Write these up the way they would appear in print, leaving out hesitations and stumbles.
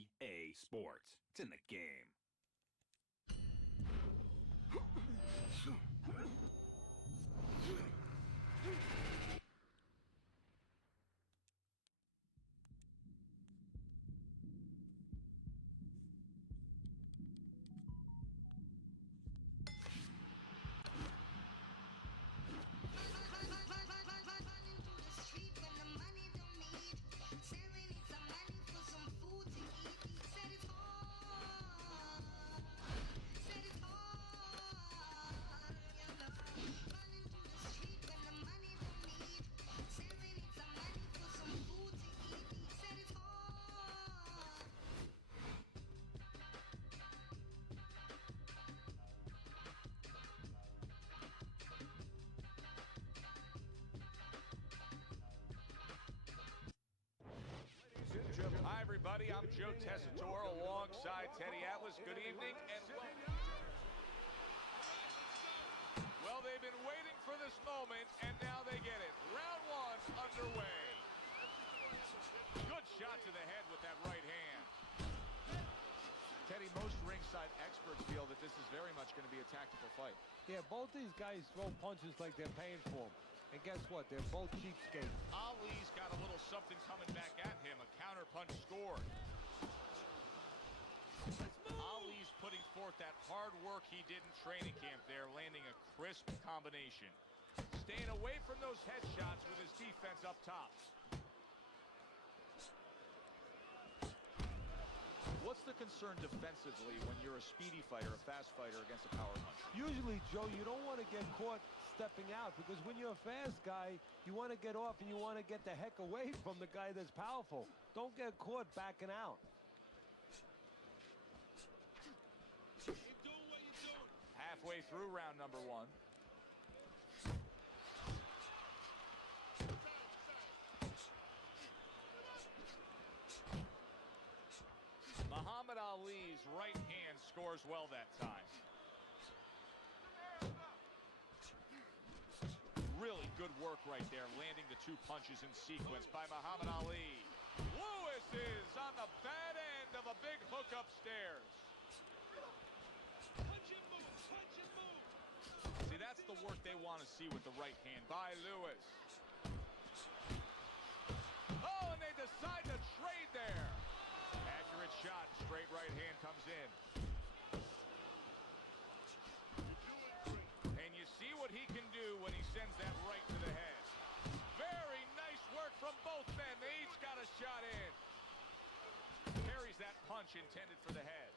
EA Sports. It's in the game. Hi, everybody. I'm Joe Tessitore alongside Teddy Atlas. Good evening and welcome. Well, they've been waiting for this moment, and now they get it. Round one underway. Good shot to the head with that right hand. Teddy, most ringside experts feel that this is very much going to be a tactical fight. Yeah, both these guys throw punches like they're paying for them. And guess what? They're both cheapskates. Ali's got a little something coming back at him. A counter punch scored. Ali's putting forth that hard work he did in training camp there, landing a crisp combination. Staying away from those headshots with his defense up top. What's the concern defensively when you're a speedy fighter, a fast fighter against a power puncher? Usually, Joe, you don't want to get caught stepping out because when you're a fast guy, you want to get off and you want to get the heck away from the guy that's powerful. Don't get caught backing out. Keep doing what you're doing. Halfway through round number one. Muhammad Ali's right hand scores well that time. Really good work right there, landing the two punches in sequence by Muhammad Ali. Lewis is on the bad end of a big hook upstairs. Punch and move, punch and move. See, that's the work they want to see with the right hand by Lewis. Oh, and they decide to trade there. Accurate shot, straight right hand comes in. And you see what he can do when he sends that right to the head. Very nice work from both men. They each got a shot in. Carries that punch intended for the head.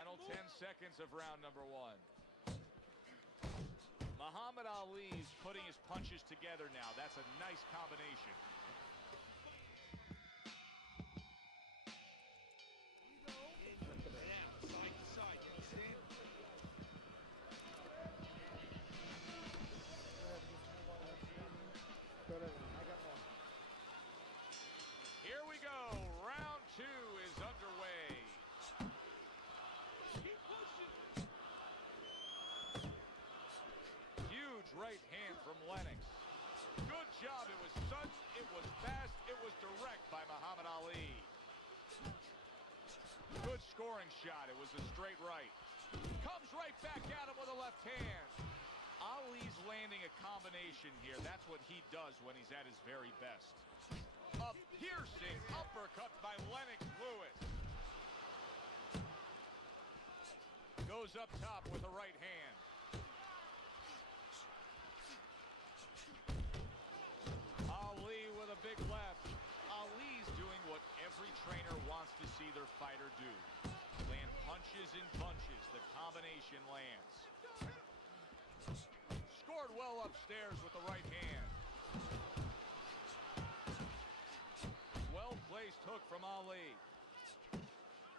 Final 10 seconds of round number one. Muhammad Ali's putting his punches together now. That's a nice combination. Yeah, side to side. You see it? Here we go. Round two is underway. Keep pushing. Huge right hand from Lennox. Good job. It was sudden, it was fast, it was direct by Muhammad Ali. Good scoring shot. It was a straight right. Comes right back at him with a left hand. Ali's landing a combination here. That's what he does when he's at his very best. A piercing uppercut by Lennox Lewis. Goes up top with a right hand. Ali with a big left. Ali's doing what every trainer wants to see their fighter do. Land punches in bunches. The combination lands. Scored well upstairs with the right hand. Well-placed hook from Ali.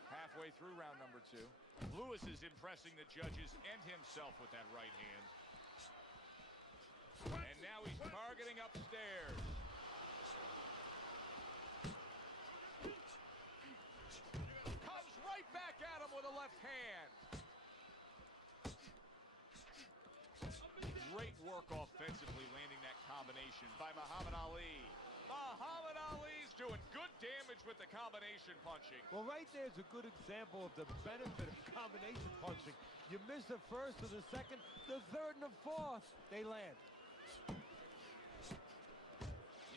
Halfway through round number two. Lewis is impressing the judges and himself with that right hand. And now he's targeting upstairs. Comes right back at him with a left hand. Great work offensively, landing that combination by Muhammad Ali. Muhammad Ali's doing good damage with the combination punching. Well, right there's a good example of the benefit of combination punching. You miss the first or the second, the third and the fourth, they land.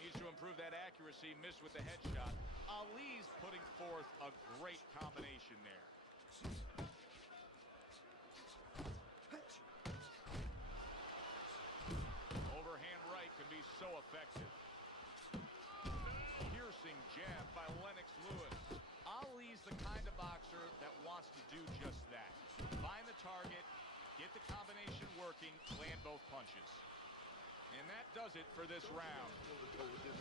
Needs to improve that accuracy. Missed with the headshot. Ali's putting forth a great combination there. Overhand right can be so effective. Piercing jab by Lennox Lewis. Ali's the kind of boxer that wants to do just that. Find the target, get the combination working, land both punches. And that does it for this round.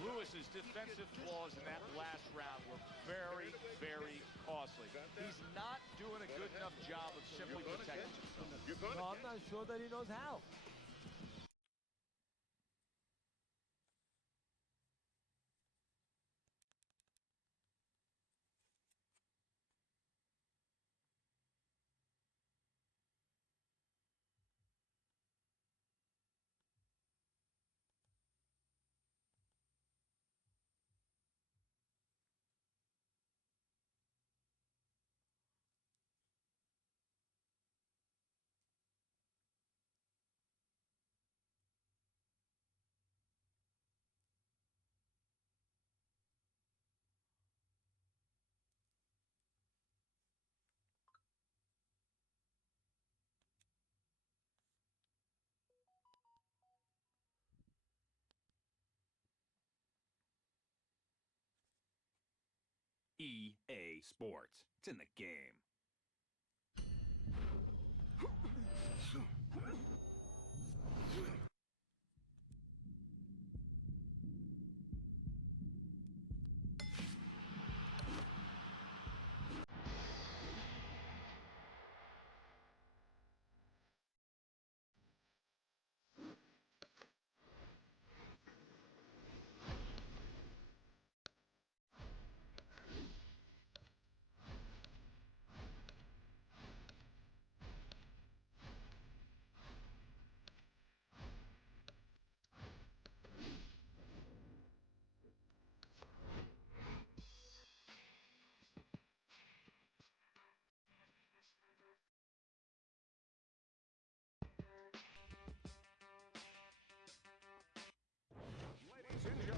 Lewis's defensive flaws in that last round were very, very costly. He's not doing a good enough job of simply protecting himself. No, I'm not sure that he knows how. EA Sports. It's in the game.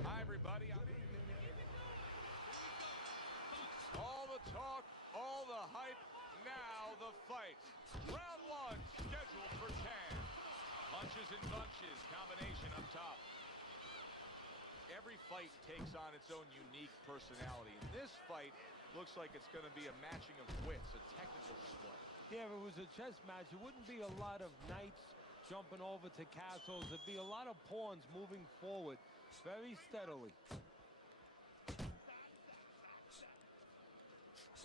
Hi, everybody. All the talk, all the hype, now the fight. Round one, scheduled for 10. Punches and bunches, combination up top. Every fight takes on its own unique personality. This fight looks like it's going to be a matching of wits, a technical split. Yeah, if it was a chess match, it wouldn't be a lot of knights jumping over to castles. It'd be a lot of pawns moving forward very steadily.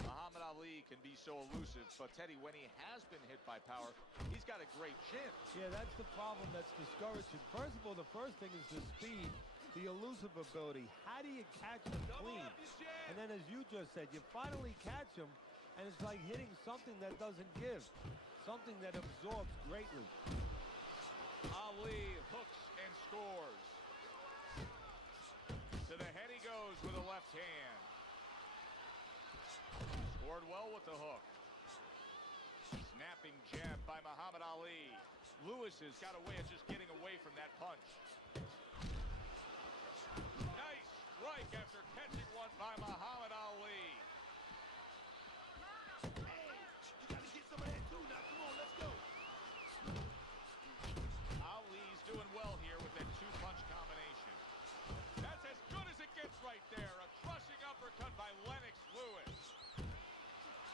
Muhammad Ali can be so elusive, but Teddy, when he has been hit by power, he's got a great chin. Yeah, that's the problem that's discouraging. First of all, the first thing is the speed, the elusive ability. How do you catch him clean? And then, as you just said, you finally catch him, and it's like hitting something that doesn't give, something that absorbs greatly. Ali hooks and scores. To the head he goes with a left hand. Scored well with the hook. Snapping jab by Muhammad Ali. Lewis has got a way of just getting away from that punch. Nice strike after catching one by Muhammad Ali. Hey, you gotta get some of that too now. Come on, let's go. Ali's doing well here with that two-punch combination. That's as good as it gets right there. A crushing uppercut by Lennox Lewis.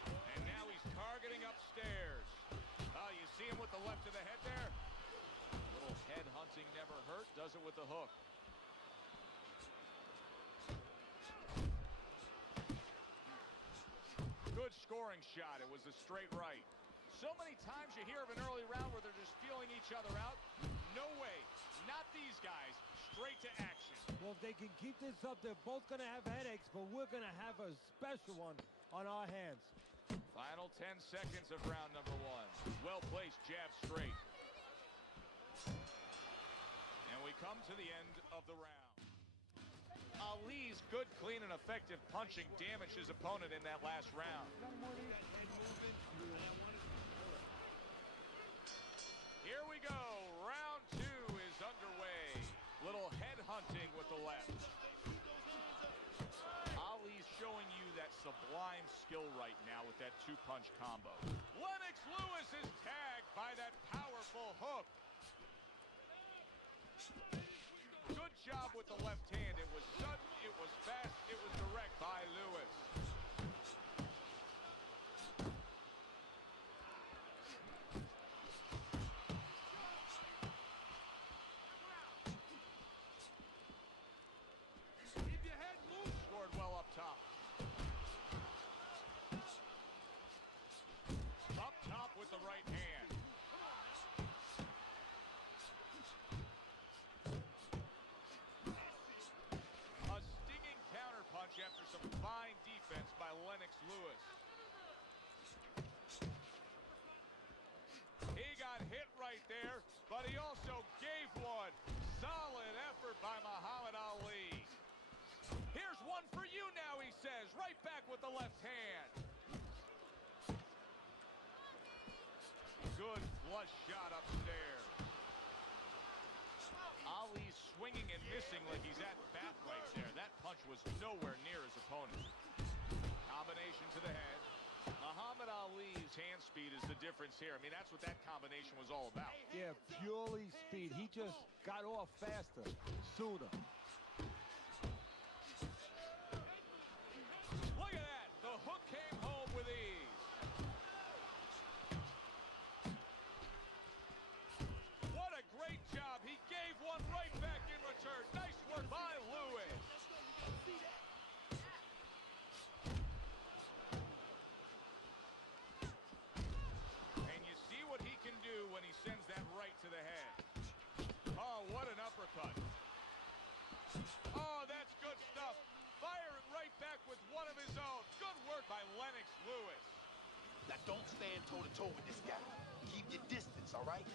And now he's targeting upstairs. Oh, you see him with the left of the head there? A little head hunting never hurt. Does it with the hook. Good scoring shot. It was a straight right. So many times you hear of an early round where they're just feeling each other out. No way. Not these guys. Straight to action. Well, if they can keep this up, they're both going to have headaches, but we're going to have a special one on our hands. Final 10 seconds of round number one. Well-placed jab straight. And we come to the end of the round. Ali's good, clean, and effective punching damaged his opponent in that last round. Here we go. Round 2 is underway. Little head hunting with the left. Ali's showing you that sublime skill right now with that two-punch combo. Lennox Lewis is tagged by that powerful hook. Good job with the left hand. It was sudden, it was fast, it was direct by Lewis. Keep your head moving. Scored well up top. Up top with the right hand. A stinging counterpunch after some fine defense by Lennox Lewis. He got hit right there, but he also gave one. Solid effort by Muhammad Ali. Here's one for you now, he says. Right back with the left hand. Good flush shot upstairs. Ali swinging and missing like he's at bat right there. That punch was nowhere near his opponent. Combination to the head. Muhammad Ali's hand speed is the difference here. I mean, that's what that combination was all about. Yeah, purely speed. He just got off faster, sooner. Look at that. The hook came home with ease. What a great job. He gave one right back in return. Nice work by Lewis. And you see what he can do when he sends that right to the head. Oh, what an uppercut. Oh, that's good stuff. Firing right back with one of his own. Good work by Lennox Lewis. Now don't stand toe-to-toe with this guy. Keep your distance, all right?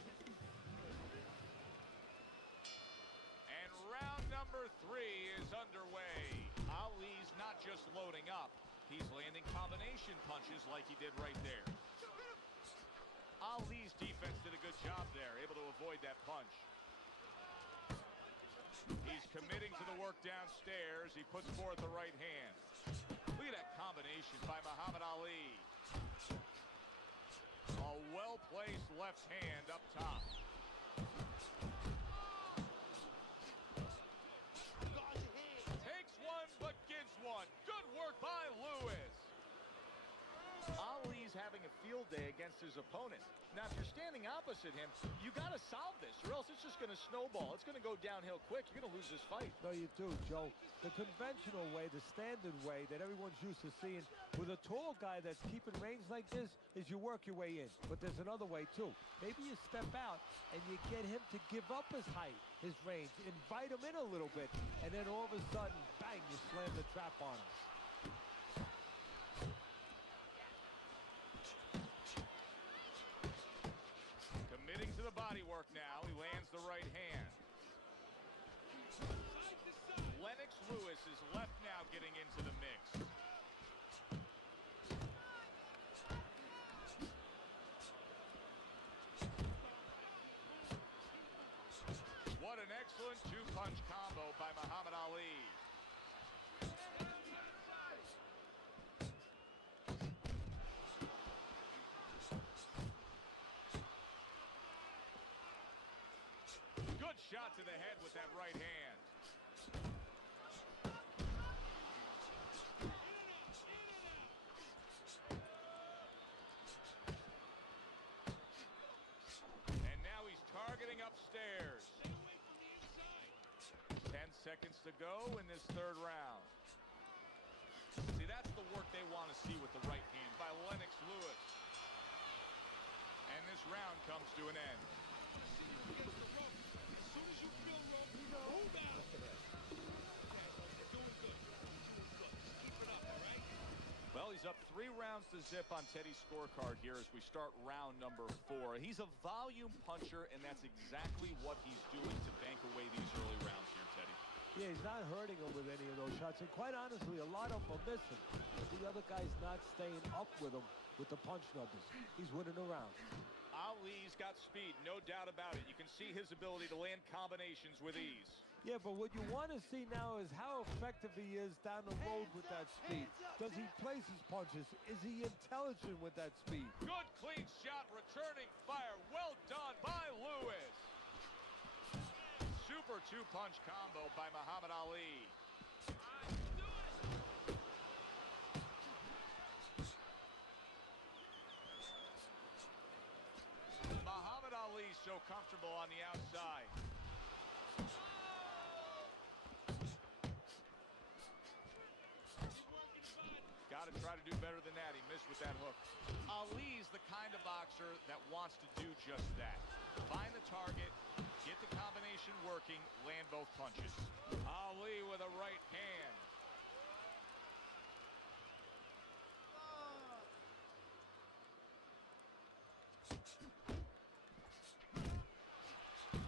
And round number 3 is underway. Ali's not just loading up. He's landing combination punches like he did right there. Ali's defense did a good job there, able to avoid that punch. He's committing to the work downstairs. He puts forth the right hand. Look at that combination by Muhammad Ali. A well-placed left hand up top. Takes one, but gives one. Good work by Lewis. Ali's having a field day against his opponent. Now, if you're standing opposite him, you got to solve this, or else it's just going to snowball. It's going to go downhill quick. You're going to lose this fight. No, you do, Joe. The conventional way, the standard way that everyone's used to seeing with a tall guy that's keeping range like this is you work your way in. But there's another way, too. Maybe you step out and you get him to give up his height, his range, invite him in a little bit, and then all of a sudden, bang, you slam the trap on him. Committing to the body work now. He lands the right hand. Lennox Lewis is left now getting into the mix. What an excellent two-punch combo by Muhammad Ali. Good shot to the head with that right hand. And now he's targeting upstairs. 10 seconds to go in this third round. See, that's the work they want to see with the right hand by Lennox Lewis. And this round comes to an end. Well, he's up 3 rounds to zip on Teddy's scorecard here as we start round number 4. He's a volume puncher, and that's exactly what he's doing to bank away these early rounds here, Teddy. Yeah, he's not hurting him with any of those shots. And quite honestly, a lot of them are missing. But the other guy's not staying up with him with the punch numbers. He's winning the round. Ali's got speed, no doubt about it. You can see his ability to land combinations with ease. Yeah, but what you want to see now is how effective he is down the road with that speed. Does he place his punches? Is he intelligent with that speed? Good clean shot, returning fire. Well done by Lewis. Super two-punch combo by Muhammad Ali. Muhammad Ali so comfortable on the outside. Got to try to do better than that. He missed with that hook. Ali's the kind of boxer that wants to do just that. Find the target, get the combination working, land both punches. Ali with a right hand.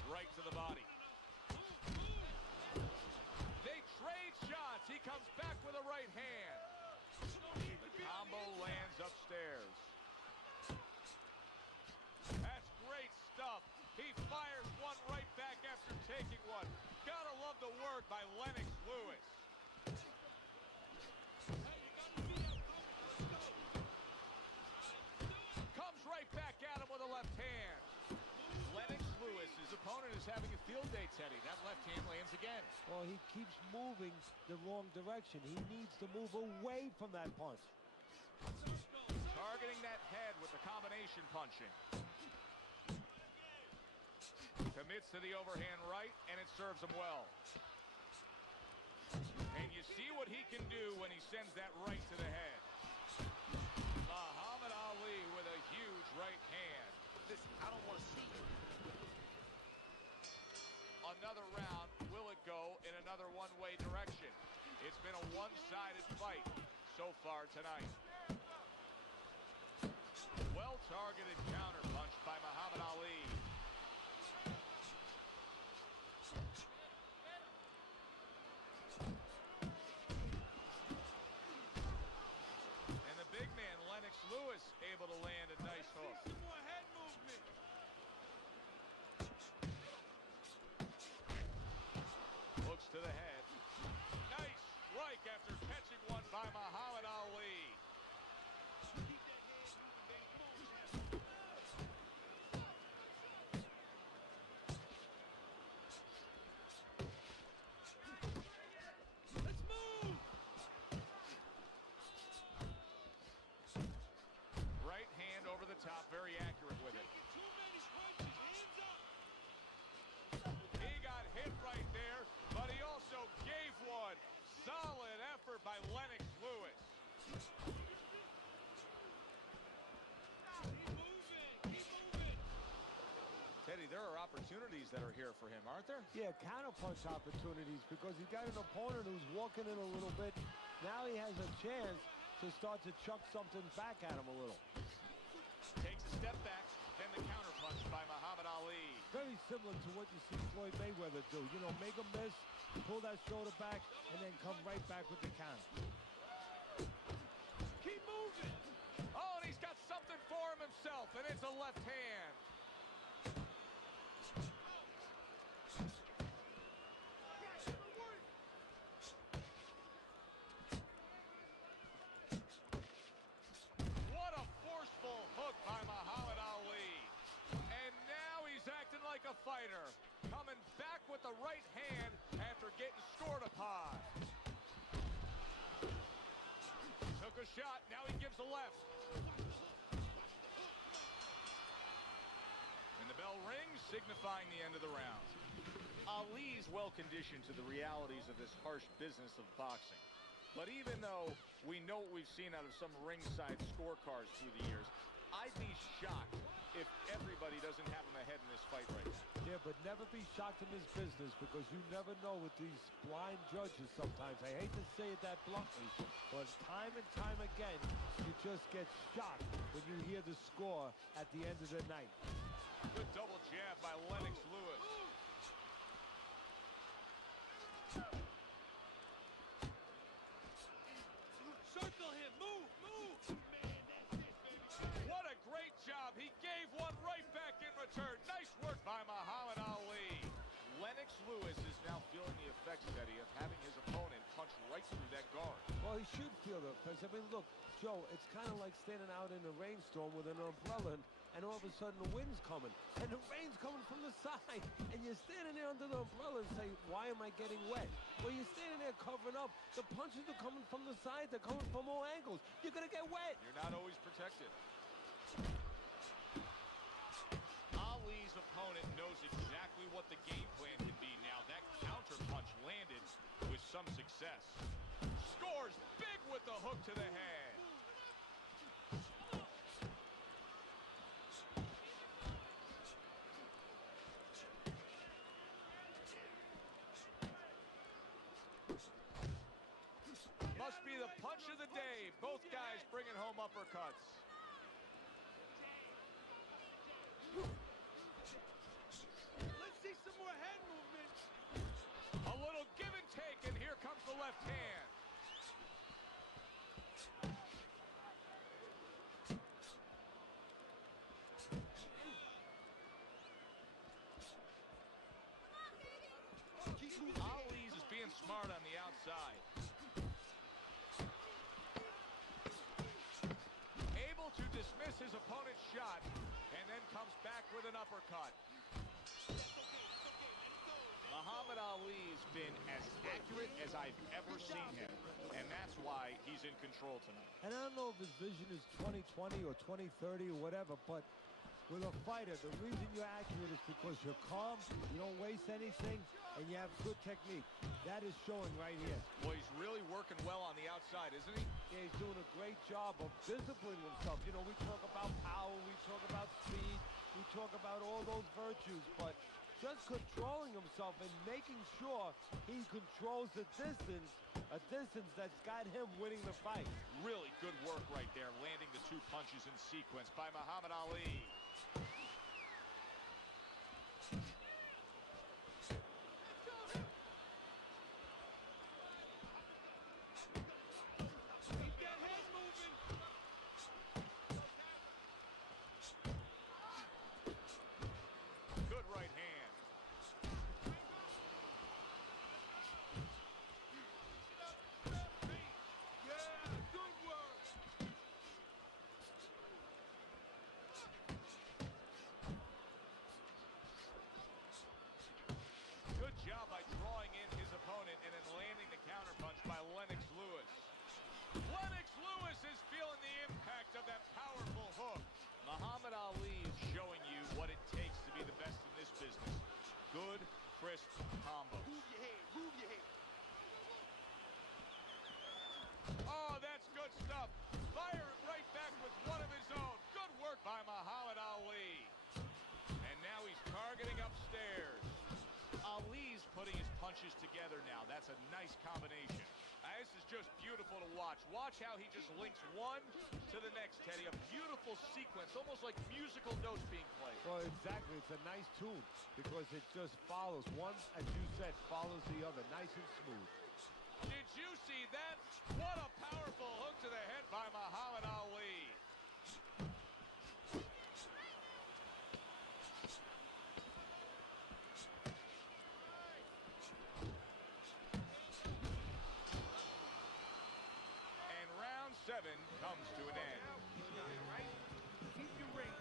Right to the body. They trade shots. He comes back with a right hand. The combo lands upstairs. That's great stuff. He fires one right back after taking one. Gotta love the work by Lennox Lewis. Comes right back at him with a left hand. Lennox Lewis, his opponent, is having a field day, Teddy. That left hand lands again. Well, he keeps moving the wrong direction. He needs to move away from that punch. Targeting that head with the combination punching. Commits to the overhand right, and it serves him well. And you see what he can do when he sends that right to the head. Muhammad Ali with a huge right hand. Listen, I don't want to see it. Another round. Will it go in another one-way direction? It's been a one-sided fight so far tonight. Well-targeted counterpunch by Muhammad Ali. And the big man, Lennox Lewis, able to land a nice hook. Looks to the head. Nice strike after catching one by Muhammad Ali. Let's move! Right hand over the top, very accurate with it. Too many punches, hands up! He got hit right there, but he also gave one. Solid effort by Lennox Lewis. Keep moving, keep moving! Teddy, there are opportunities that are here for him, aren't there? Yeah, counterpunch opportunities because he's got an opponent who's walking in a little bit. Now he has a chance to start to chuck something back at him a little. Takes a step back, then the counterpunch by Muhammad Ali. Very similar to what you see Floyd Mayweather do. You know, make a miss, pull that shoulder back, and then come right back with the counter. Keep moving! Oh, and he's got something for him himself, and it's a left hand. What a forceful hook by Muhammad Ali. And now he's acting like a fighter. Coming back with the right hand after getting scored upon. Took a shot, now he gives a left. And the bell rings, signifying the end of the round. Ali's well-conditioned to the realities of this harsh business of boxing. But even though we know what we've seen out of some ringside scorecards through the years, I'd be shocked if everybody doesn't have him ahead in this fight right now. Yeah, but never be shocked in this business because you never know with these blind judges sometimes. I hate to say it that bluntly, but time and time again, you just get shocked when you hear the score at the end of the night. Good double jab by Lennox Lewis. Circle him. Move. Move. Man, that's it, baby. What a great job. He gave one right back in return. Nice work by Muhammad Ali. Lennox Lewis is now feeling the effects, Eddie, of having his opponent punch right through that guard. Well, he should feel it, because, I mean, look, Joe, it's kind of like standing out in a rainstorm with an umbrella, and all of a sudden the wind's coming, and the rain's coming from the side, and you're standing there under the umbrella and say, why am I getting wet? Well, you're standing there covering up. The punches are coming from the side. They're coming from all angles. You're going to get wet. You're not always protected. Ali's opponent knows exactly what the game plan can be now. That counter punch landed with some success. Scores big with the hook to the head. Must be the punch of the day. Both guys bringing home uppercuts. Let's see some more head movement. A little give and take, and here comes the left hand. Ali's is being smart on the outside. Able to dismiss his opponent's shot, and then comes back with an uppercut. Muhammad Ali's been as accurate as I've ever seen him, and that's why he's in control tonight. And I don't know if his vision is 20/20 or 20/30 or whatever, but with a fighter, the reason you're accurate is because you're calm, you don't waste anything, and you have good technique. That is showing right here. Well, he's really working well on the outside, isn't he? Yeah, he's doing a great job of disciplining himself. You know, we talk about power, we talk about speed, we talk about all those virtues, but just controlling himself and making sure he controls the distance, a distance that's got him winning the fight. Really good work right there, landing the two punches in sequence by Muhammad Ali. Keep that head moving. Good right hand. Yeah, good work. Good job by drawing in his opponent and then landing the counterpunch by Lennox Lewis. Lennox Lewis is feeling the impact of that powerful hook. Muhammad Ali is showing you what it takes to be the best in this business. Good, crisp combos. Move your head, move your head. Oh, that's good stuff. Firing right back with one of his own. Good work by Muhammad Ali. And now he's targeting upstairs. Ali's putting his punches together now. That's a nice combination. This is just beautiful to watch. Watch how he just links one to the next, Teddy. A beautiful sequence, almost like musical notes being played. Well, exactly. It's a nice tune because it just follows. One, as you said, follows the other. Nice and smooth. Did you see that? What a powerful hook to the head by Muhammad Ali. And round 7 comes to an end. Keep your ring.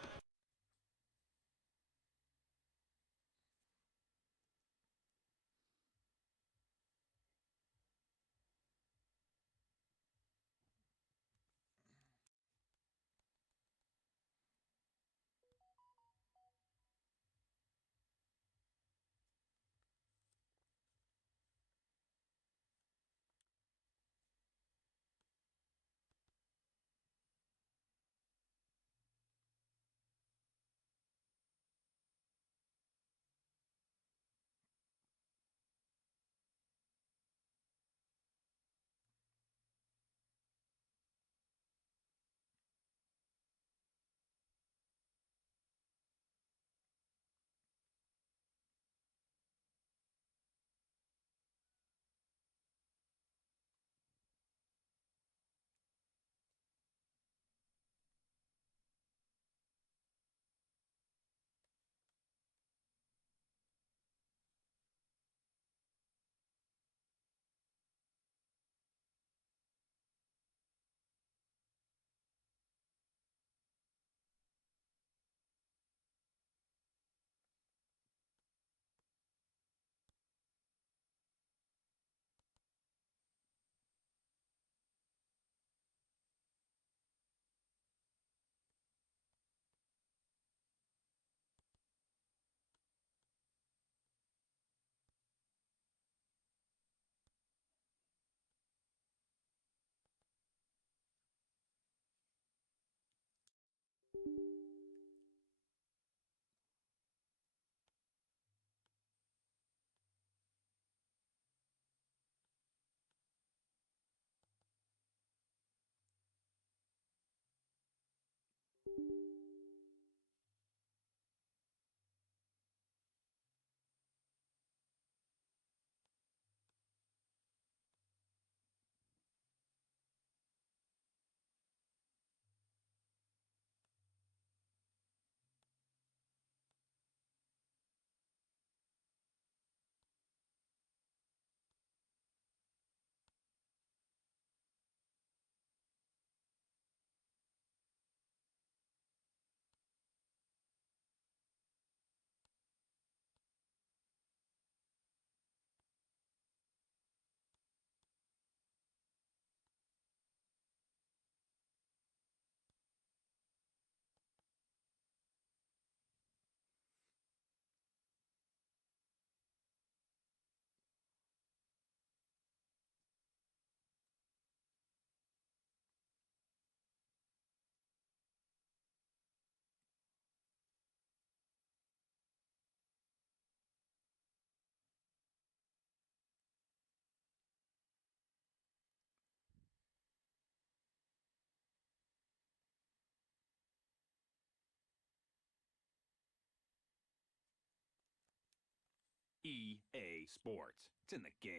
EA Sports. It's in the game.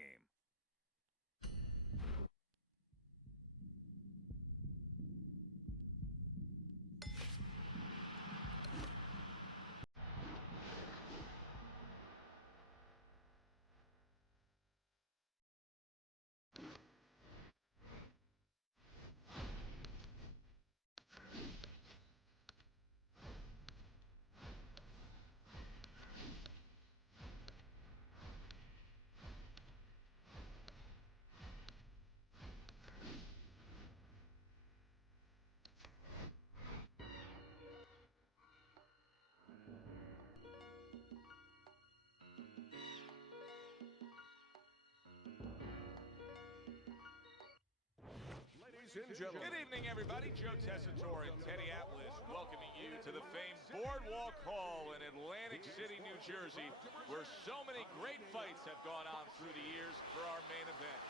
Good evening, everybody. Joe Tessitore and Teddy Atlas welcoming you to the famed Boardwalk Hall in Atlantic City, New Jersey, where so many great fights have gone on through the years for our main event.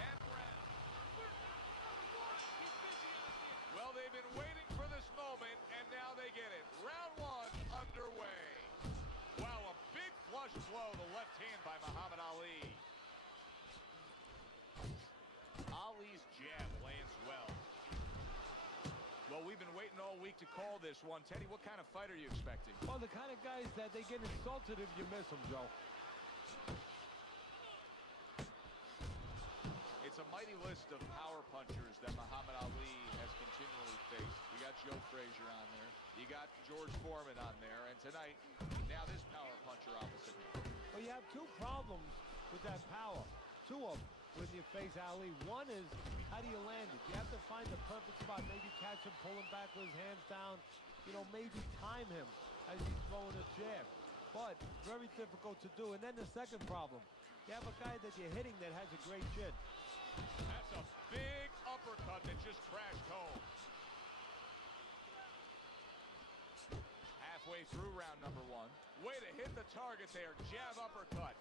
10 rounds. Well, they've been waiting for this moment, and now they get it. Round one underway. Wow, a big flush blow, the left hand by Muhammad Ali. Ali's jab lands well. Well, we've been waiting all week to call this one. Teddy, what kind of fight are you expecting? Well, the kind of guys that they get insulted if you miss them, Joe. It's a mighty list of power punchers that Muhammad Ali has continually faced. You got Joe Frazier on there. You got George Foreman on there. And tonight, now this power puncher opposite him. Well, you have two problems with that power. Two of them. When you face Ali, one is how do you land it? You have to find the perfect spot. Maybe catch him, pull him back with his hands down. You know, maybe time him as he's throwing a jab. But very difficult to do. And then the second problem, you have a guy that you're hitting that has a great chin. That's a big uppercut that just crashed home. Halfway through round number one. Way to hit the target there. Jab uppercut.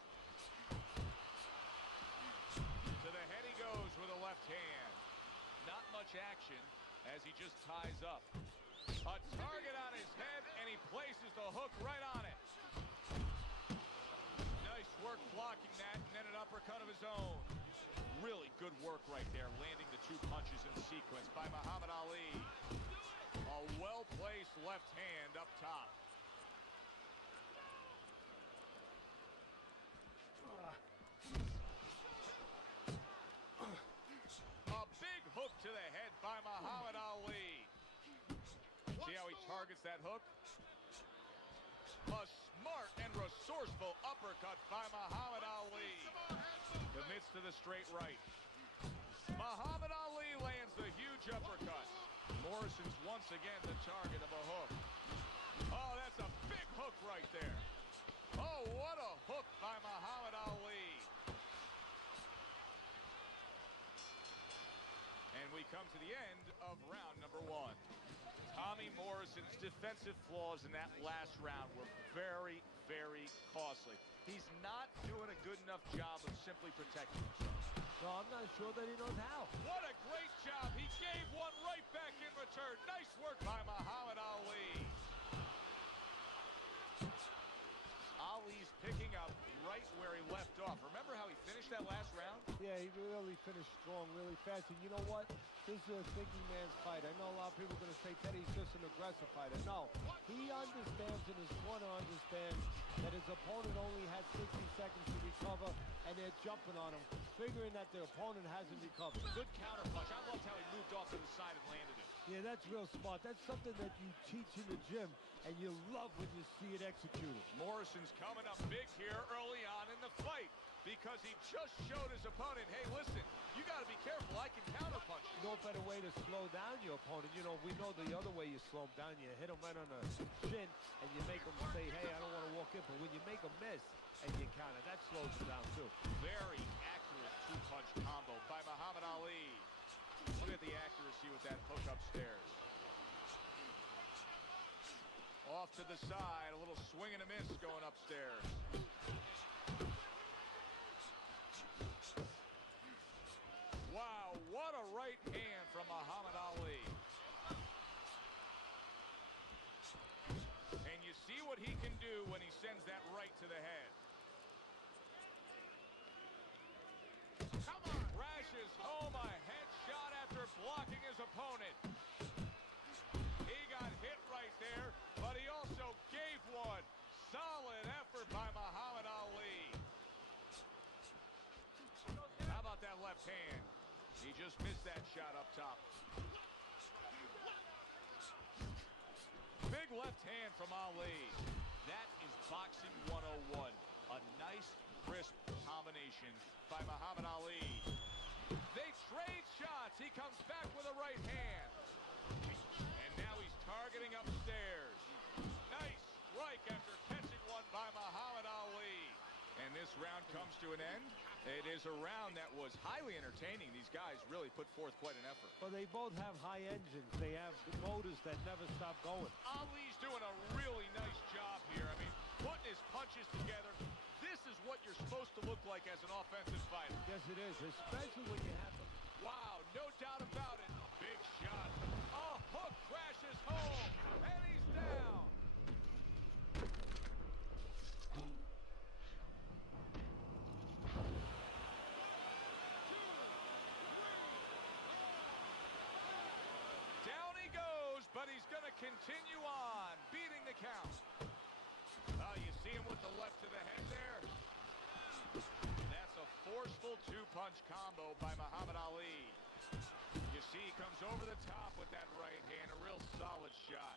To the head he goes with a left hand. Not much action as he just ties up. A target on his head, and he places the hook right on it. Nice work blocking that, and then an uppercut of his own. Really good work right there, landing the two punches in sequence by Muhammad Ali. A well-placed left hand up top. A big hook to the head by Muhammad Ali. See how he targets that hook? A smart and resourceful uppercut by Muhammad Ali. Commits to the straight right. Muhammad Ali lands the huge uppercut. Morrison's once again the target of a hook. Oh, that's a big hook right there. Oh, what a hook by Muhammad Ali. And we come to the end of round number one. Tommy Morrison's defensive flaws in that last round were very, very costly. He's not doing a good enough job of simply protecting himself. No, I'm not sure that he knows how. What a great job. He gave one right back in return. Nice work by Muhammad Ali. Ali's picking up right where he left off. Remember how he finished that last round? Yeah, he really finished strong, really fast. And you know what? This is a thinking man's fight. I know a lot of people are going to say Teddy's just an aggressive fighter. No, he understands and his corner understands that his opponent only had 60 seconds to recover, and they're jumping on him, figuring that their opponent hasn't recovered. Good counter punch. I loved how he moved off to the side and landed it. Yeah, that's real smart. That's something that you teach in the gym, and you love when you see it executed. Morrison's coming up big here early on in the fight because he just showed his opponent, hey, listen, you got to be careful. I can counter punch. No better way to slow down your opponent. You know, we know the other way you slow him down. You hit him right on the chin, and you make him say, hey, I don't want to walk in. But when you make him miss and you counter, that slows him down, too. Very accurate two-punch combo by Muhammad Ali. Look at the accuracy with that hook upstairs. Off to the side, a little swing and a miss going upstairs. Wow, what a right hand from Muhammad Ali. And you see what he can do when he sends that right to the head. just missed that shot up top. Big left hand from Ali. That is boxing 101. A nice, crisp combination by Muhammad Ali. They trade shots. He comes back with a right hand. And now he's targeting upstairs. Nice strike after catching one by Muhammad Ali. And this round comes to an end. It is a round that was highly entertaining. These guys really put forth quite an effort. Well, they both have high engines. They have motors that never stop going. Ali's doing a really nice job here. I mean, putting his punches together. This is what you're supposed to look like as an offensive fighter. Yes, it is, especially when you have them. Wow, no doubt about it. Big shot. A hook crashes home, and he's down. Down he goes, but he's going to continue on, beating the count. Oh, you see him with the left to the head there? That's a forceful two-punch combo by Muhammad Ali. You see he comes over the top with that right hand, a real solid shot.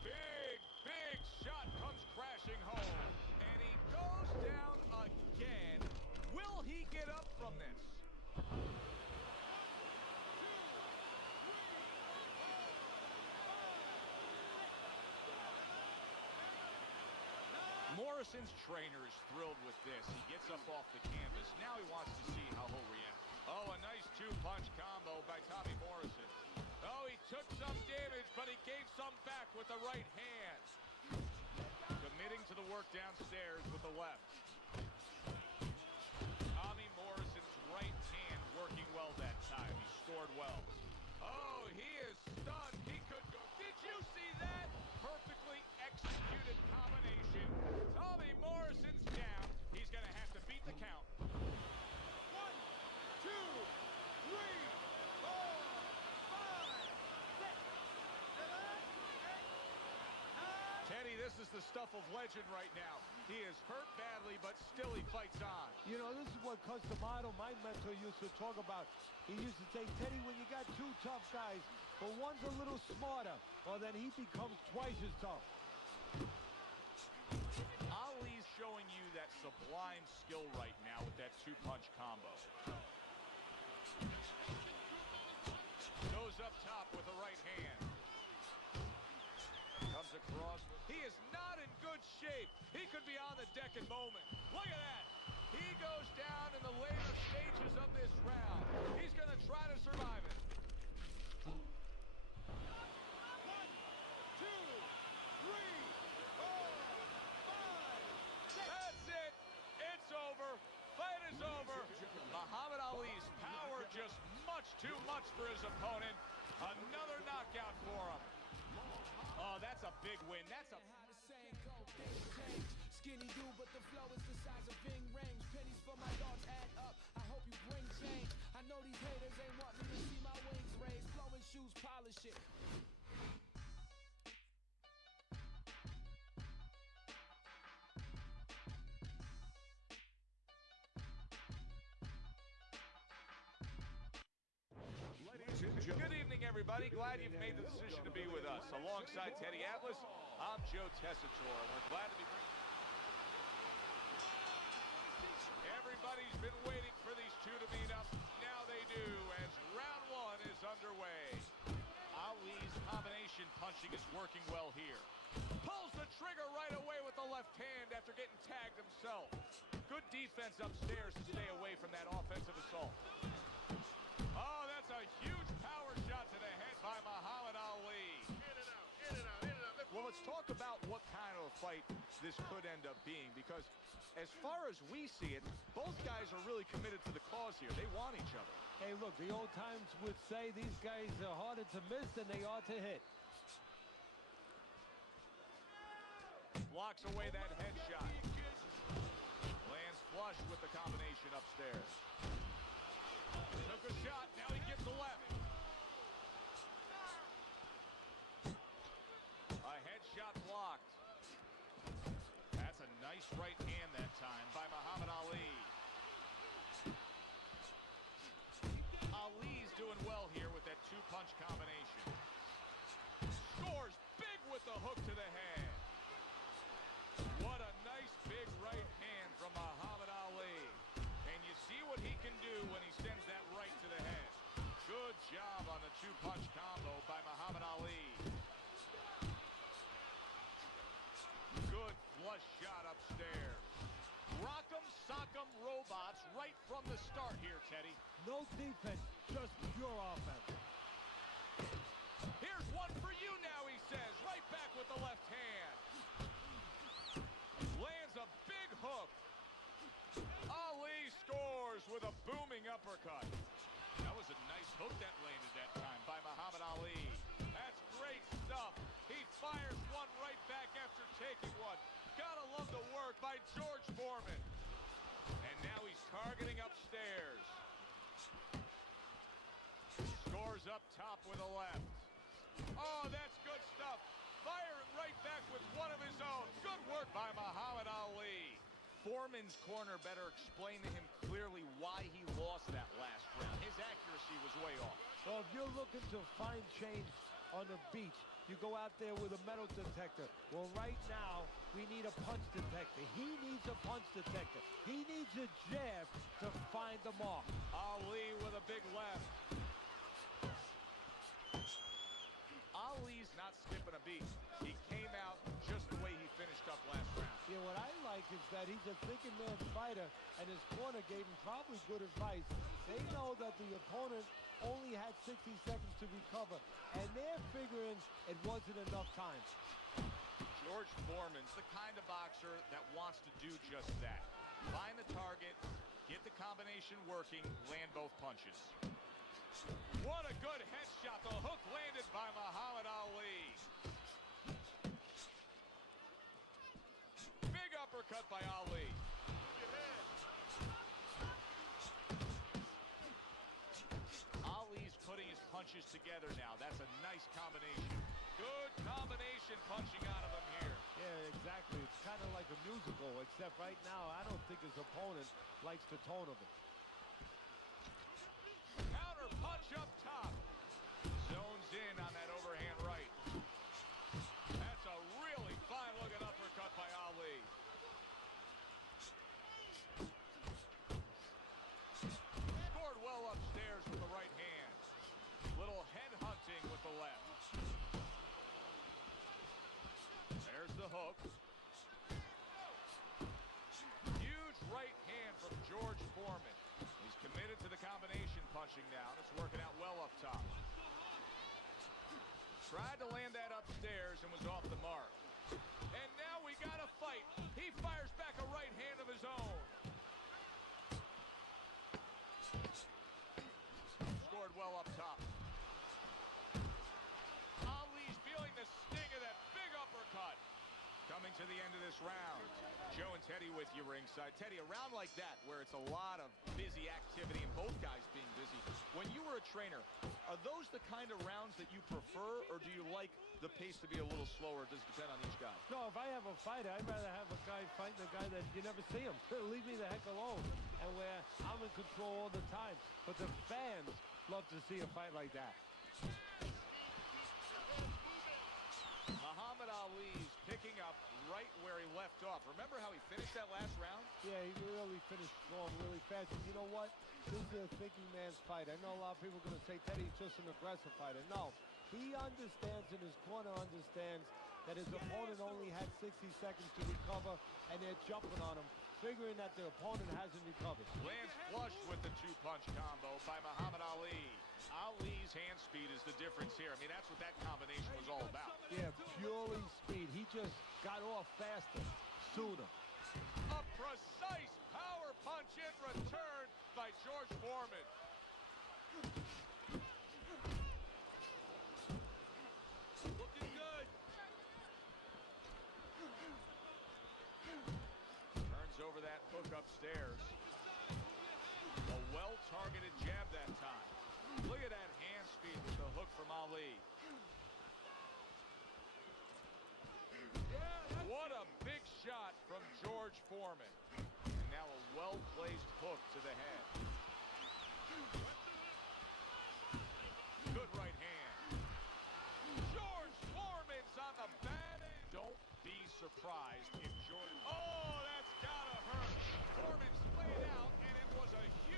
Big, big shot comes crashing home. And he goes down again. Will he get up from this? Morrison's trainer is thrilled with this. He gets up off the canvas. Now he wants to see how he'll react. Oh, a nice two-punch combo by Tommy Morrison. Oh, he took some damage, but he gave some back with the right hand. Committing to the work downstairs with the left. Tommy Morrison's right hand working well that time. He scored well. Oh, he is stunned. He could go. Did you see that? Perfectly executed combination. Tommy Morrison's down. He's going to have to beat the count. 1, 2, 3, 4, 5, 6, 7, 8, 9. Teddy, this is the stuff of legend right now. He is hurt badly, but still he fights on. You know, this is what Customato, my mentor, used to talk about. He used to say, Teddy, when you got two tough guys, but one's a little smarter, well, then he becomes twice as tough. Ali's showing you that sublime skill right now with that two-punch combo. Goes up top with the right hand. Comes across. He is not in good shape. He could be on the deck in moment. Look at that. He goes down in the later stages of this round. He's going to try to survive it. 1, 2, 3, 4, 5, 6. That's it. It's over. Fight is over. Muhammad Ali's power just much too much for his opponent. Another knockout for him. Oh, that's a big win. That's a... Skinny dude, but the flow is the size of Ving Rhames. Pennies for my dogs add up. I hope you bring change. I know these haters ain't want me to see my wings raised. Flowing shoes, polish it. Good evening, everybody. Glad you've made the decision to be with us. Alongside Teddy Atlas, I'm Joe Tessitore. We're glad to be bringing... Everybody's been waiting for these two to meet up. Now they do, as round one is underway. Ali's combination punching is working well here. Pulls the trigger right away with the left hand after getting tagged himself. Good defense upstairs to stay away from that offensive assault. Oh, that's a huge power shot to the head by Muhammad Ali. In and out, in and out, in and out. Well, let's talk about what kind of a fight this could end up being, because as far as we see it, both guys are really committed to the cause here. They want each other. Hey, look, the old times would say these guys are harder to miss than they are to hit. Blocks away that headshot. Lands flush with the combination upstairs. Took a shot, now he gets the left. A headshot blocked. That's a nice right hand that time by Muhammad Ali. Ali's see what he can do when he sends that right to the head. Good job on the two-punch combo by Muhammad Ali. Good flush shot upstairs. Rock'em sock'em robots right from the start here, Teddy. No defense, just pure offense. Here's one for you now, he says. Right back with the left hand. Lands a big hook. Ali scores with a booming uppercut. That was a nice hook that landed that time by Muhammad Ali. That's great stuff. He fires one right back after taking one. Gotta love the work by George Foreman. And now he's targeting upstairs. Scores up top with a left. Oh, that's good stuff. Firing right back with one of his own. Good work by Muhammad Ali. Foreman's corner better explain to him clearly why he lost that last round. His accuracy was way off. Well, if you're looking to find change on the beach, you go out there with a metal detector. Well, right now, we need a punch detector. He needs a punch detector. He needs a jab to find the mark. Ali with a big left. Ali's not skipping a beat. He came out just the way he finished up last round. Yeah, what I like is that he's a thinking man fighter, and his corner gave him probably good advice. They know that the opponent only had 60 seconds to recover, and they're figuring it wasn't enough time. George Foreman's the kind of boxer that wants to do just that. Find the target, get the combination working, land both punches. What a good headshot. The hook landed by Muhammad Ali. Big uppercut by Ali. Ali's putting his punches together now. That's a nice combination. Good combination punching out of him here. Yeah, exactly. It's kind of like a musical, except right now, I don't think his opponent likes the tone of it. Counter punch up top. Zones in on that overhand right. That's a really fine-looking uppercut by Ali. Scored well upstairs with the right hand. Little head hunting with the left. There's the hook. Huge right hand from George Foreman. He's committed to the combination punching now. It's working out well up top. Tried to land that upstairs and was off the mark. And now we got a fight. He fires back a right hand of his own. Scored well up top. Ali's feeling the sting of that big uppercut. Coming to the end of this round. Joe and Teddy with you ringside. Teddy, a round like that where it's a lot of busy activity and both guys being busy. When you were a trainer, are those the kind of rounds that you prefer, or do you like the pace to be a little slower? Does it depend on each guy? No, if I have a fighter, I'd rather have a guy fighting a guy that you never see him. Leave me the heck alone. And where I'm in control all the time. But the fans love to see a fight like that. Muhammad Ali's picking up right where he left off. Remember how he finished that last round? Yeah, he really finished strong, really fast. And you know what? This is a thinking man's fight. I know a lot of people are going to say Teddy's just an aggressive fighter. No, he understands, and his corner understands that his opponent only had 60 seconds to recover, and they're jumping on him, figuring that the opponent hasn't recovered. Lands flush with the two-punch combo by Muhammad Ali. Ali's hand speed is the difference here. I mean, that's what that combination was all about. Yeah, purely speed. He just got off faster, sooner. A precise power punch in return by George Foreman. Looking good. Turns over that hook upstairs. A well-targeted jab that time. Look at that hand speed with the hook from Ali. What a big shot from George Foreman. And now a well-placed hook to the head. Good right hand. George Foreman's on the bad end. Don't be surprised if George... Oh, that's gotta hurt. Foreman's laid out, and it was a huge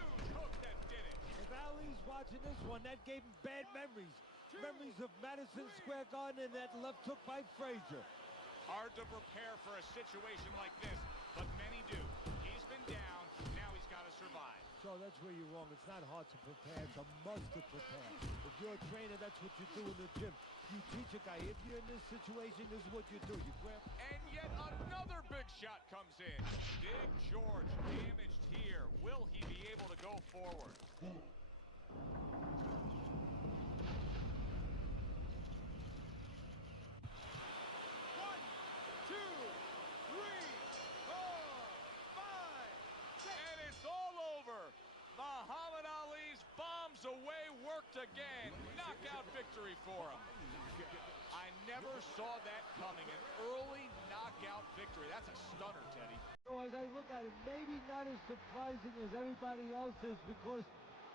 Ali's watching this one. That gave him bad memories. Memories of Madison Square Garden and that left hook by Frazier. Hard to prepare for a situation like this, but many do. He's been down, now he's got to survive. So that's where you're wrong. It's not hard to prepare. It's a must to prepare. If you're a trainer, that's what you do in the gym. You teach a guy, if you're in this situation, this is what you do. You grab... And yet another big shot comes in. Big George damaged here. Will he be able to go forward? 2, 3, 4, 5. And it's all over. Muhammad Ali's bombs away worked again. Knockout victory for him. I never saw that coming. An early knockout victory. That's a stunner, Teddy. So as I look at it, maybe not as surprising as everybody else is because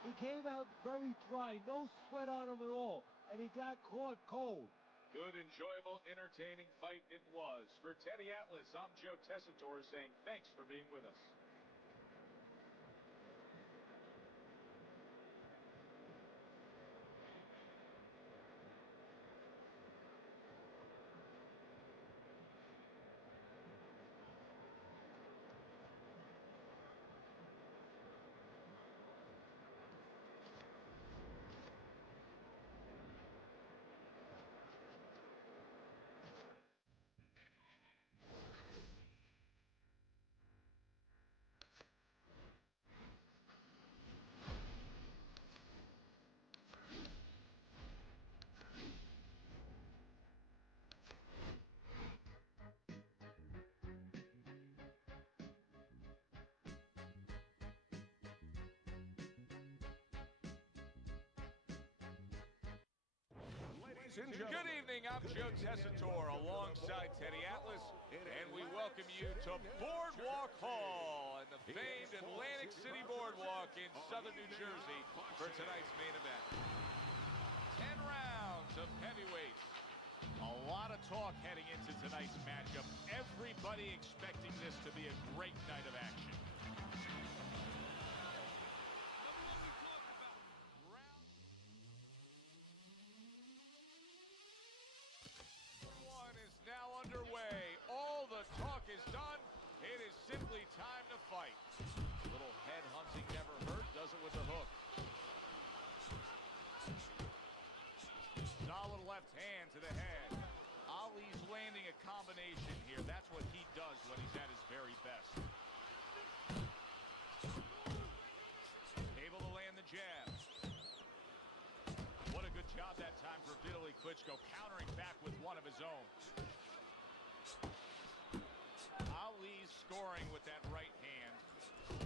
he came out very dry, no sweat on him at all, and he got caught cold. Good, enjoyable, entertaining fight it was. For Teddy Atlas, I'm Joe Tessitore saying thanks for being with us. Good evening, I'm Joe Tessitore alongside Teddy Atlas, and we welcome you to Boardwalk Hall and the famed Atlantic City Boardwalk in southern New Jersey for tonight's main event. 10 rounds of heavyweights. A lot of talk heading into tonight's matchup. Everybody expecting this to be a great night of action. Underway. All the talk is done. It is simply time to fight. A little head hunting never hurt. Does it with the hook. Solid left hand to the head. Ali's landing a combination here. That's what he does when he's at his very best. Able to land the jab. What a good job that time for Vitaly Klitschko, countering back with one of his own. Ali's scoring with that right hand.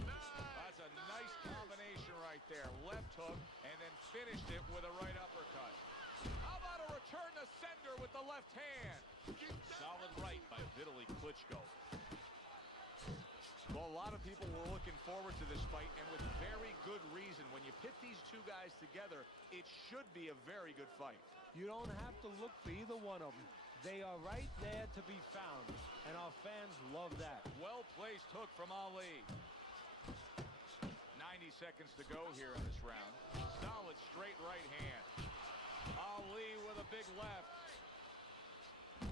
That's a nice combination right there. Left hook and then finished it with a right uppercut. How about a return to sender with the left hand? Solid right by Vitaly Klitschko. Well, a lot of people were looking forward to this fight, and with very good reason. When you pit these two guys together, it should be a very good fight. You don't have to look for either one of them. They are right there to be found, and our fans love that. Well-placed hook from Ali. 90 seconds to go here in this round. Solid straight right hand. Ali with a big left.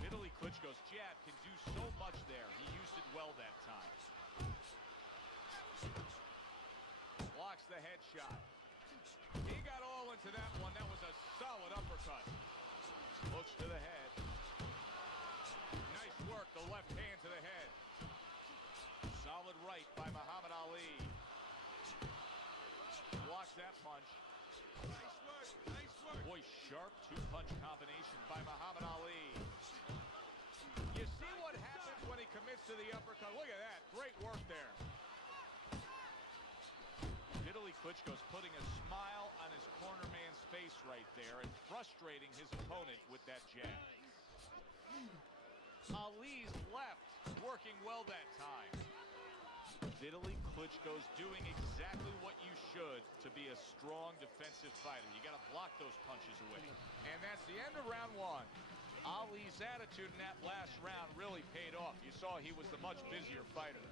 Vitaly Klitschko's jab can do so much there. He used it well that time. Blocks the headshot. He got all into that one. That was a solid uppercut. Looks to the head. Nice work, the left hand to the head. Solid right by Muhammad Ali. Blocks that punch. Nice work, nice work. Boy, sharp two-punch combination by Muhammad Ali. You see what happens when he commits to the uppercut. Look at that, great work there. Vitaly Klitschko's putting a smile on his corner man's face right there and frustrating his opponent with that jab. Ali's left working well that time. Vitaly Klitschko's doing exactly what you should to be a strong defensive fighter. You got to block those punches away. And that's the end of round one. Ali's attitude in that last round really paid off. You saw he was the much busier fighter.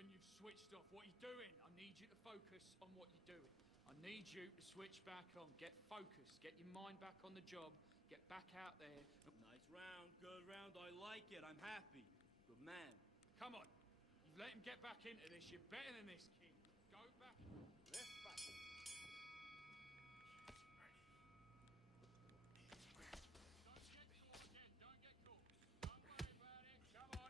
Anderson, you've switched off. What are you doing? I need you to focus on what you're doing. I need you to switch back on. Get focused. Get your mind back on the job. Get back out there. Nice round, good round. I like it. I'm happy. Good man. Come on. You've let him get back into this. You're better than this, kid. Go back. Left back. Don't get caught again. Don't get caught. Don't worry about it. Come on.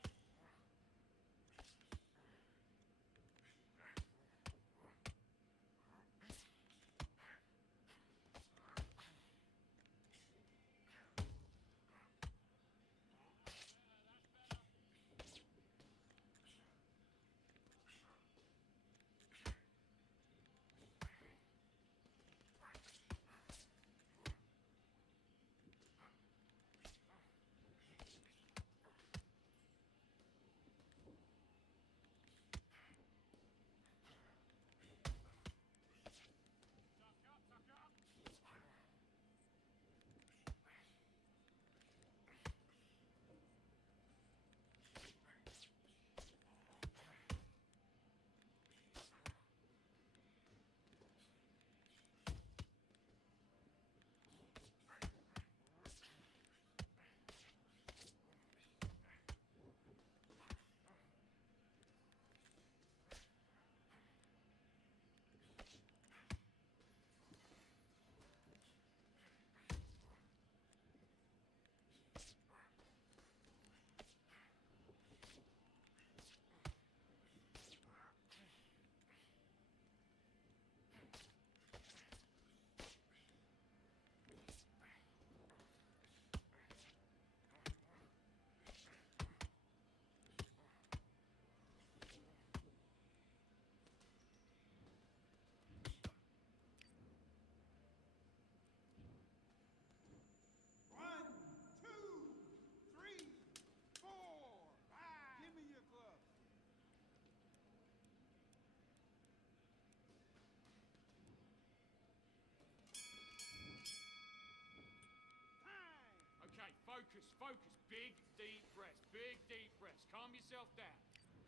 Okay, focus, focus. Big, deep breaths. Big, deep breaths. Calm yourself down.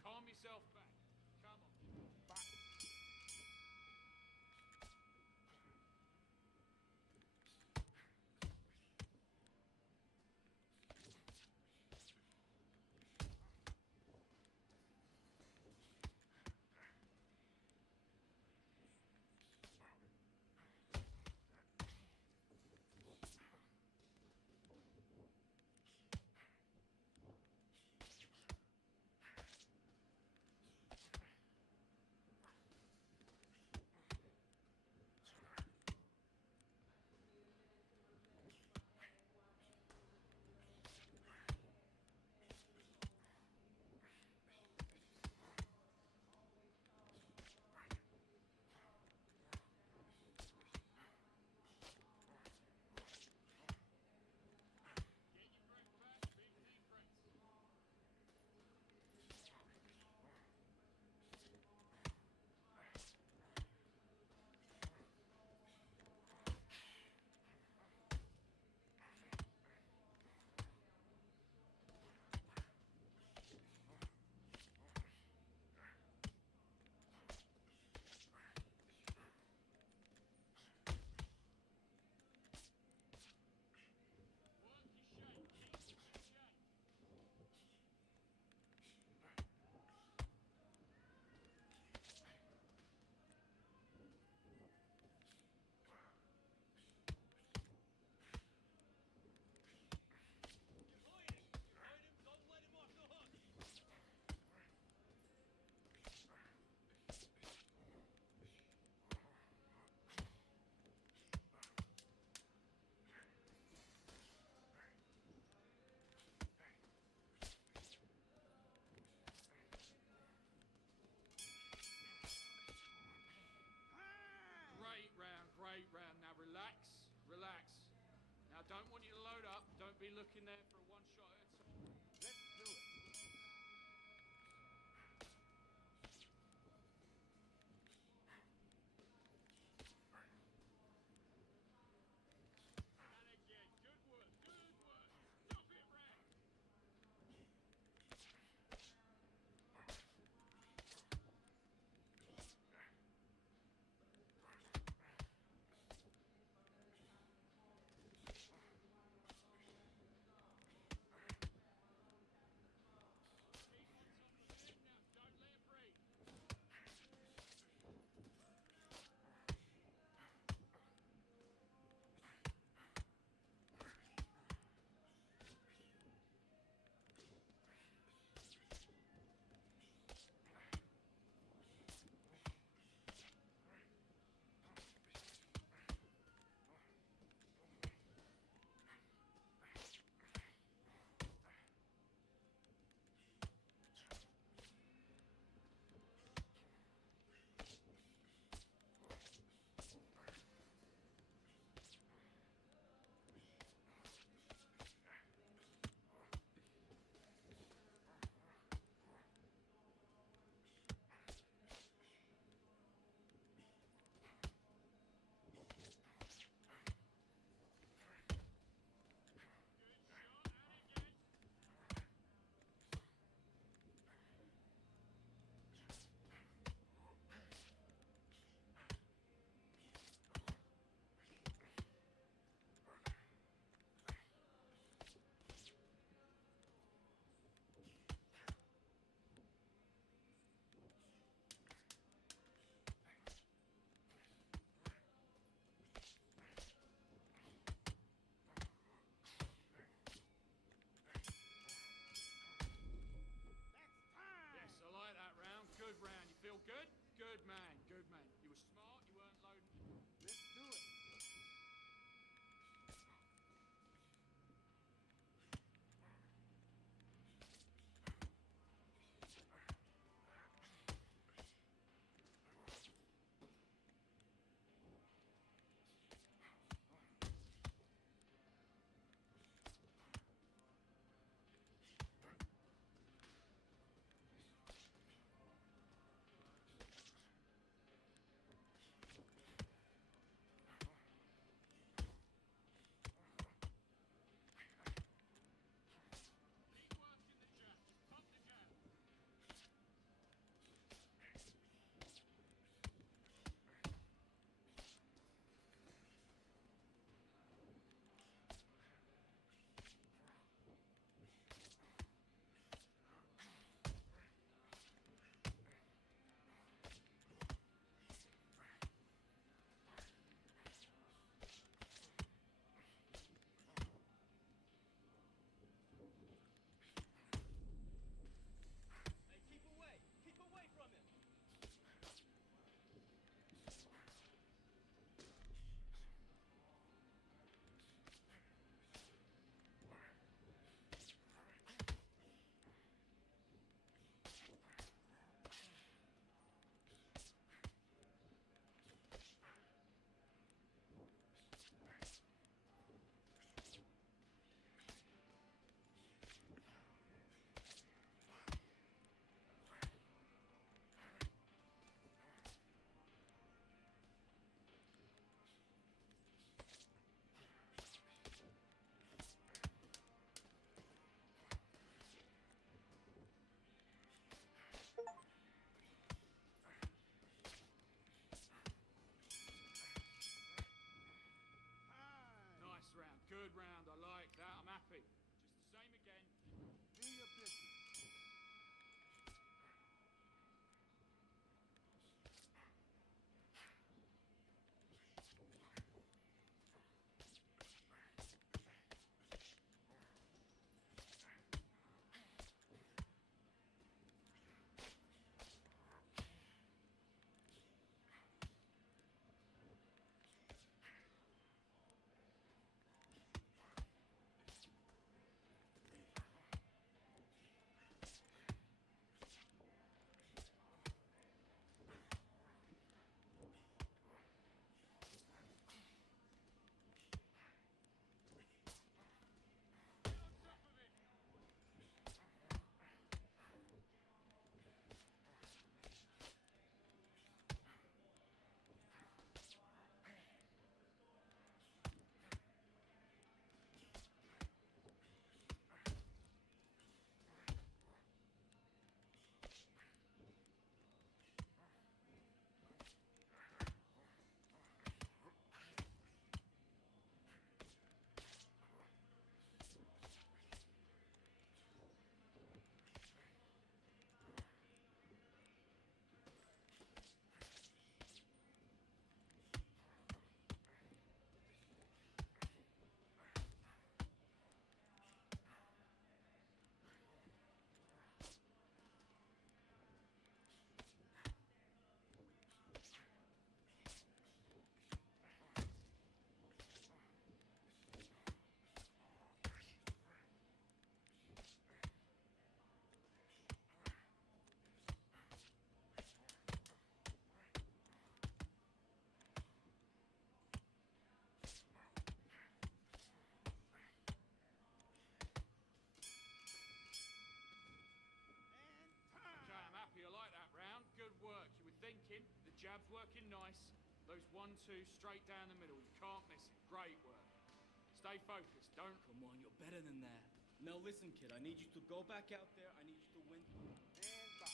Calm yourself back. Come on. Back. Great round. Now relax, relax. Now don't want you to load up. Don't be looking there for a one shot at a time. Let's do it. And again, good work, good work. Stop it, Red. Those 1-2 straight down the middle. You can't miss it. Great work. Stay focused. Don't... Come on, you're better than that. Now listen, kid, I need you to go back out there. I need you to win. And bop.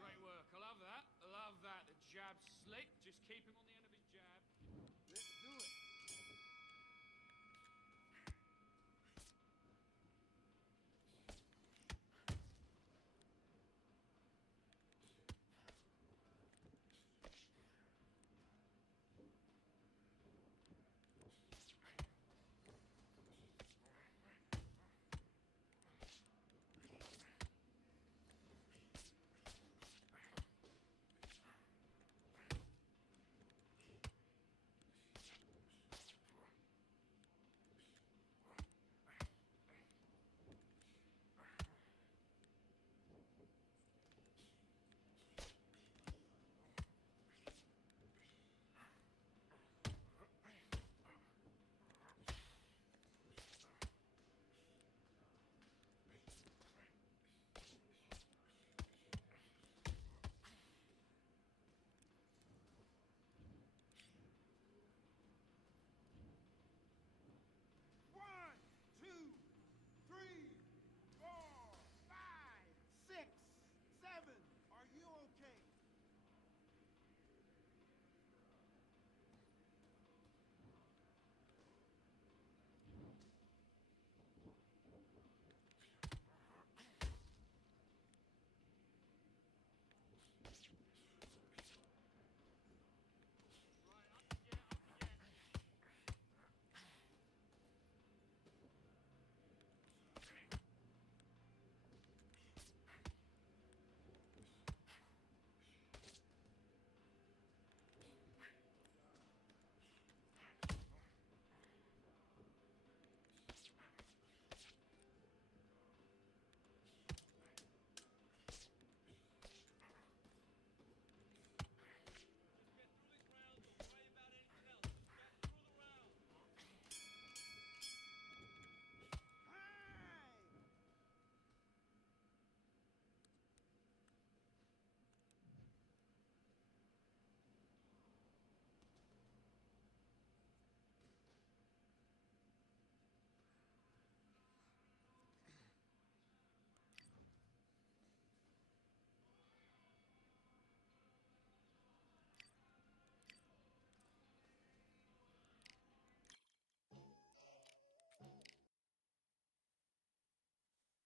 Great work. I love that. I love that. The jab slick. Just keep him on the